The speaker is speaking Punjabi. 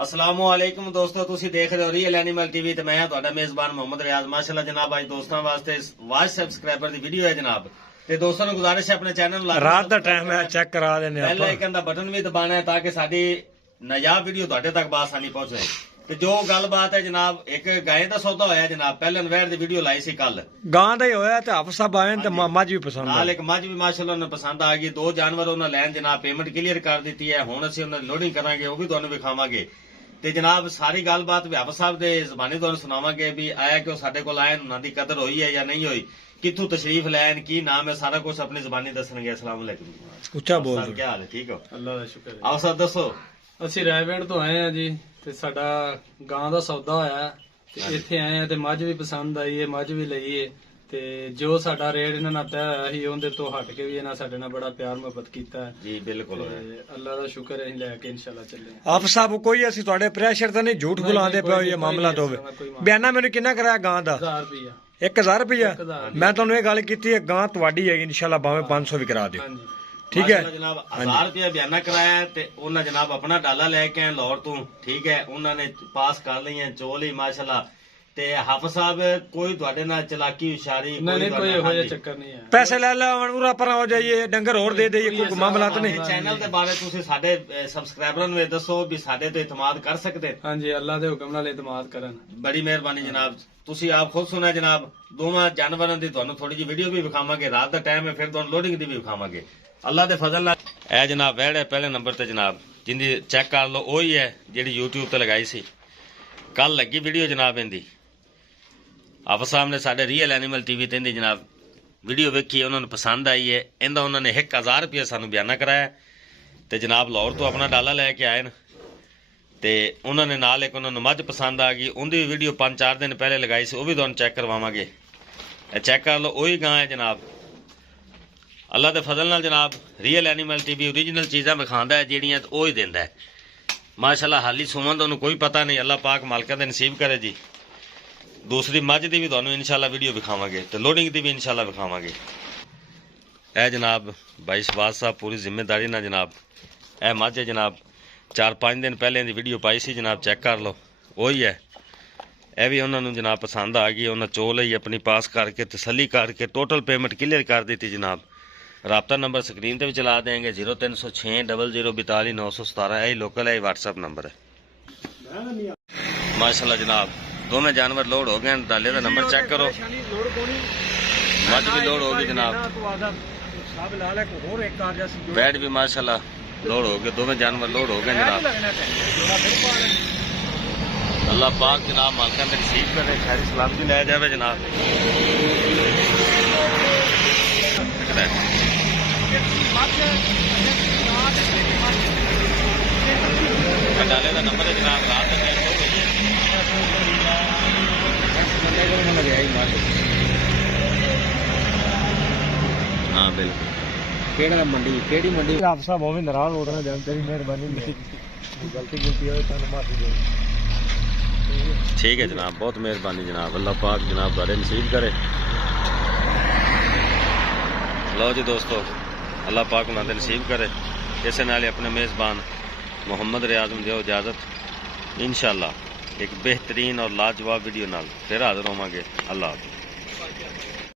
अस्सलामुअलैकुम दोस्तों, तुसी देख रहे हो रियल एनिमल टीवी ते मैं हां तुहाडा मेजबान मोहम्मद रियाज। माशाल्लाह जनाब, आज दोस्तों वास्ते वाच सब्सक्राइबर दी वीडियो है जनाब। ते दोस्तों ਨੂੰ ਗੁਜ਼ਾਰਿਸ਼ ਹੈ ਆਪਣੇ ਚੈਨਲ ਨੂੰ ਰਾਤ ਦਾ ਟਾਈਮ ਹੈ, ਚੈੱਕ ਕਰਾ ਦਿੰਦੇ ਬੈਲ ਆਪਾਂ। ਆਈਕਨ ਦਾ ਬਟਨ ਵੀ ਦਬਾਣਾ ਹੈ ਤਾਂ ਕਿ ਸਾਡੀ ਨਾਯਾਬ ਵੀਡੀਓ ਤੁਹਾਡੇ ਤੱਕ ਬਾਸਾਨੀ ਪਹੁੰਚੇ। ਤੇ ਜੋ ਗੱਲਬਾਤ ਹੈ ਜਨਾਬ, ਇੱਕ ਗਾਂ ਦਾ ਸੌਦਾ ਹੋਇਆ ਜਨਾਬ। ਪਹਿਲਾਂ ਨਵੈਰ ਦੀ ਵੀਡੀਓ ਲਾਈ ਸੀ ਕੱਲ, ਗਾਂ ਦਾ ਹੀ ਹੋਇਆ ਤੇ ਹਫ ਸਾਹਿਬ ਆਏ ਨੇ ਤੇ ਮੱਝ ਵੀ ਪਸੰਦ ਆ। ਨਾਲ ਇੱਕ ਮੱਝ ਵੀ ਮਾਸ਼ਾਅੱਲਾ ਉਹਨਾਂ ਪਸੰਦ ਆ ਗਈ। ਦੋ ਜਾਨਵਰ ਉਹਨਾਂ ਲੈਣ ਜਨਾਬ ਪੇਮੈਂਟ ਕਲੀਅਰ ਕਰ ਦਿੱਤੀ ਹੈ। ਹੁਣ ਅਸੀਂ ਉਹਨਾਂ ਦੀ ਲੋਡਿੰਗ ਕਰਾਂਗੇ, ਉਹ ਵੀ ਤੁਹਾਨੂੰ ਵਿਖਾਵਾਂਗੇ। ਤੇ ਜਨਾਬ ਸਾਰੀ ਗੱਲਬਾਤ ਵਿਆਪ ਸਾਹਿਬ ਦੇ ਜ਼ਬਾਨੀ ਤੁਹਾਨੂੰ ਸੁਣਾਵਾਂਗੇ ਵੀ ਆਇਆ ਕਿ ਉਹ ਸਾਡੇ ਕੋਲ ਆਏ, ਉਹਨਾਂ ਦੀ ਕਦਰ ਹੋਈ ਹੈ ਜਾਂ ਨਹੀਂ ਹੋਈ, ਕਿੱਥੋਂ ਤਸ਼ਰੀਫ ਲੈਣ, ਕੀ ਨਾਮ ਹੈ, ਸਾਰਾ ਕੁਝ ਆਪਣੀ ਜ਼ਬਾਨੀ ਦੱਸਣਗੇ। अस्सलाम वालेकुम। ਉੱਚਾ ਬੋਲ ਸਰ ਕੀ ਹਾਲ ਹੈ? ਠੀਕ ਹੋ? ਅੱਲਾ ਦਾ ਸ਼ੁਕਰ ਹੈ। ਆਓ ਸਰ ਦੱਸੋ। ਅਸੀਂ ਰਾਏਵਿੰਡ ਤੋਂ ਆਏ ਆ ਜੀ, ਤੇ ਸਾਡਾ ਗਾਂ ਦਾ ਸੌਦਾ ਹੋਇਆ ਤੇ ਇੱਥੇ ਆਏ ਆ ਤੇ ਮੱਝ ਵੀ ਪਸੰਦ ਆਈ ਹੈ, ਮੱਝ ਵੀ ਲਈ ਹੈ। ਤੇ ਜੋ ਸਾਡਾ ਰੇਟ ਇਹਨਾਂ ਨਾਲ ਤੈਅ ਹੋਇਆ ਸੀ ਉਹਦੇ ਤੋਂ ਹਟ ਕੇ ਵੀ ਇਹਨਾਂ ਸਾਡੇ ਨਾਲ ਬੜਾ ਪਿਆਰ ਮੁਹੱਬਤ ਕੀਤਾ ਹੈ। ਜੀ ਬਿਲਕੁਲ ਤੇ ਅੱਲਾ ਦਾ ਸ਼ੁਕਰ ਹੈ, ਅਸੀਂ ਲੈ ਕੇ ਇਨਸ਼ਾਅੱਲਾ ਚੱਲੇ। ਹਫ ਸਾਹਿਬ ਕੋਈ ਅਸੀਂ ਤੁਹਾਡੇ ਪ੍ਰੈਸ਼ਰ ਤਾਂ ਨਹੀਂ, ਝੂਠ ਬੁਲਾਉਂਦੇ ਪਿਓ ਇਹ ਮਾਮਲਾ ਤੋਂ ਹੋਵੇ। ਬਿਆਨਾ ਮੈਨੂੰ ਕਿੰਨਾ ਕਰਾਇਆ ਗਾਂ ਦਾ? 1000 ਰੁਪਇਆ। 1000 ਰੁਪਇਆ। 1000 ਮੈਂ ਤੁਹਾਨੂੰ ਇਹ ਗੱਲ ਕੀਤੀ ਹੈ, ਗਾਂ ਤੁਹਾਡੀ ਹੈ ਇਨਸ਼ਾਅੱਲਾ, ਭਾਵੇਂ 500 ਵੀ ਕਰਾ ਦਿਓ। ਹਾਂਜੀ ਠੀਕ ਹੈ ਜਨਾਬ। 1000 ਰੁਪਇਆ ਬਿਆਨਾ ਕਰਾਇਆ ਤੇ ਉਹਨਾਂ ਜਨਾਬ ਆਪਣਾ ਡਾਲਾ ਲੈ ਕੇ ਆਏ ਲਾਹੌਰ ਤੋਂ। ਠੀਕ ਹੈ, ਉਹਨਾਂ ਨੇ ਪਾਸ ਕਰ ਲਈਆਂ ਚੋਲ ਹੀ ਮਾਸ਼ਾਅੱਲਾ। ਤੇ ਹਾਫਿਜ਼ ਸਾਹਿਬ ਕੋਈ ਤੁਹਾਡੇ ਨਾਲ ਚਲਾਕੀ ਹੁਸ਼ਿਆਰੀ ਨਹੀਂ ਕੋਈ ਇਹੋ ਜਿਹਾ ਚੱਕਰ ਨਹੀਂ ਹੈ। ਪੈਸੇ ਲੈ ਲੈ ਉਰਾ ਪਰਾਂ ਹੋ ਜਾਈਏ, ਡੰਗਰ ਹੋਰ ਦੇ ਦੇਈਏ, ਕੋਈ ਮਾਮਲਾ ਤਾਂ ਨਹੀਂ। ਚੈਨਲ ਦੇ ਬਾਰੇ ਤੁਸੀਂ ਸਾਡੇ ਸਬਸਕ੍ਰਾਈਬਰਾਂ ਨੂੰ ਇਹ ਦੱਸੋ ਵੀ ਸਾਡੇ ਤੇ ਇਤਮਾਦ ਕਰ ਸਕਦੇ। ਹਾਂਜੀ, ਅੱਲਾ ਦੇ ਹੁਕਮ ਨਾਲ ਇਤਮਾਦ ਕਰਨ। ਬੜੀ ਮਿਹਰਬਾਨੀ ਜਨਾਬ। ਤੁਸੀਂ ਆਪ ਖੁਦ ਸੁਣਿਆ ਜਨਾਬ। ਦੋਵਾਂ ਜਾਨਵਰਾਂ ਦੀ ਤੁਹਾਨੂੰ ਥੋੜੀ ਜਿਹੀ ਵੀਡੀਓ ਵੀ ਵਿਖਾਵਾਂਗੇ। ਰਾਤ ਦਾ ਟਾਈਮ ਹੈ, ਫਿਰ ਤੁਹਾਨੂੰ ਲੋਡਿੰਗ ਦੀ ਵੀ ਵਿਖਾਵਾਂਗੇ ਅੱਲਾ ਦੇ ਫਜ਼ਲ ਨਾਲ। ਇਹ ਜਨਾਬ ਵੈੜ ਹੈ ਪਹਿਲੇ ਨੰਬਰ ਤੇ ਜਨਾਬ, ਜਿੰਦੀ ਚੈੱਕ ਕਰ ਲਓ ਉਹੀ ਹੈ ਜਿਹੜੀ YouTube ਤੇ ਲਗਾਈ ਸੀ। ਕੱਲ ਲੱਗੀ ਵੀਡੀਓ ਜਨਾਬ ਇਹਦੀ। ਆਪ ਸਾਹਮਣੇ ਸਾਡੇ ਰੀਅਲ ਐਨੀਮਲ ਟੀਵੀ ਤੇ ਇਹਦੀ ਜਨਾਬ ਵੀਡੀਓ ਵੇਖੀ, ਉਹਨਾਂ ਨੂੰ ਪਸੰਦ ਆਈ ਹੈ। ਇਹਦਾ ਉਹਨਾਂ ਨੇ 1000 ਰੁਪਏ ਸਾਨੂੰ ਬਿਆਨਾ ਕਰਾਇਆ ਤੇ ਜਨਾਬ ਲਾਹੌਰ ਤੋਂ ਆਪਣਾ ਡਾਲਾ ਲੈ ਕੇ ਆਏ ਨੇ। ਤੇ ਉਹਨਾਂ ਨੇ ਨਾਲ ਇੱਕ ਉਹਨਾਂ ਨੂੰ ਮੱਝ ਪਸੰਦ ਆ ਗਈ, ਉਹਦੀ ਵੀ ਵੀਡੀਓ 5-4 ਦਿਨ ਪਹਿਲੇ ਲਗਾਈ ਸੀ, ਉਹ ਵੀ ਤੁਹਾਨੂੰ ਚੈੱਕ ਕਰਵਾਵਾਂਗੇ। ਇਹ ਚੈੱਕ ਕਰ ਲਓ ਉਹੀ ਗਾਂ ਹੈ ਜਨਾਬ। ਅੱਲਾ ਦੇ ਫਜ਼ਲ ਨਾਲ ਜਨਾਬ ਰੀਅਲ ਐਨੀਮਲ ਟੀਵੀ ਓਰੀਜਨਲ ਚੀਜ਼ਾਂ ਵਿਖਾਉਂਦਾ ਹੈ ਜਿਹੜੀਆਂ ਉਹ ਹੀ ਦਿੰਦਾ ਹੈ ਮਾਸ਼ਾਅੱਲਾ। ਹਾਲੀ ਸੁਮਨ ਦਾ ਉਹਨੂੰ ਕੋਈ ਪਤਾ ਨਹੀਂ, ਅੱਲਾ ਪਾਕ ਮਾਲਕਾਂ ਦੇ ਨਸੀਬ ਕਰੇ ਜੀ। ਦੂਸਰੀ ਮੱਝ ਦੀ ਵੀ ਤੁਹਾਨੂੰ ਇਨਸ਼ਾਅੱਲਾ ਵੀਡੀਓ ਵਿਖਾਵਾਂਗੇ ਤੇ ਲੋਡਿੰਗ ਦੀ ਵੀ ਇਨਸ਼ਾਅੱਲਾ ਵਿਖਾਵਾਂਗੇ। ਇਹ ਜਨਾਬ ਭਾਈ ਸ਼ਬਾਜ਼ ਸਾਹਿਬ ਪੂਰੀ ਜ਼ਿੰਮੇਦਾਰੀ ਨਾਲ ਜਨਾਬ ਇਹ ਮੱਝ ਹੈ ਜਨਾਬ। 4-5 ਦਿਨ ਪਹਿਲੇ ਦੀ ਵੀਡੀਓ ਪਾਈ ਸੀ ਜਨਾਬ, ਚੈੱਕ ਕਰ ਲਓ ਉਹੀ ਹੈ। ਇਹ ਵੀ ਉਹਨਾਂ ਨੂੰ ਜਨਾਬ ਪਸੰਦ ਆ ਗਈ। ਉਹਨਾਂ ਚੋ ਲਈ ਆਪਣੀ ਪਾਸ ਕਰਕੇ ਤਸੱਲੀ ਕਰਕੇ ਟੋਟਲ ਪੇਮੈਂਟ ਕਲੀਅਰ ਕਰ ਦਿੱਤੀ ਜਨਾਬ। ਰਾਬਤਾ ਨੰਬਰ ਸਕਰੀਨ ਤੇ ਵੀ ਚਲਾ ਦੇंगे 0306 0042 917। यही लोकल है, व्हाट्सएप नंबर है माशाल्लाह जनाब। दोनों जानवर लोड हो गए, डाले का नंबर चेक करो। मझ भी लोड हो गई जनाब, बैट भी माशाल्लाह लोड हो गए, दोनों जानवर लोड हो गए जनाब। अल्लाह पाक जनाब मालका ने नसीब करे, खैर सलामती ले जाए जनाब। डाले का नंबर है जनाब। रात हाँ बिल्कुल मंडी ਹਾਫ ਸਾਹਿਬ ਉਹ ਵੀ ਨਾਰਾਜ਼ ਹੋ ਰਹੇ ਨੇ, ਤੇਰੀ ਮਿਹਰਬਾਨੀ ਨਹੀਂ, ਗਲਤੀ ਹੋਵੇ ਤਾਂ ਮਾਫੀ ਦੇ। ठीक है जनाब, बहुत मेहरबानी जनाब। अल्लाह पाक जनाब बड़े नसीब करे। लो जी दोस्तों, अल्लाह पाक उन्होंने नसीब करे। इस नाल अपने मेज़बान मोहम्मद रियाज में दो इजाज़त। इंशाअल्लाह एक बेहतरीन और लाजवाब वीडियो नाल फिर हाजिर होवांगे। अल्लाह हाफ़िज़।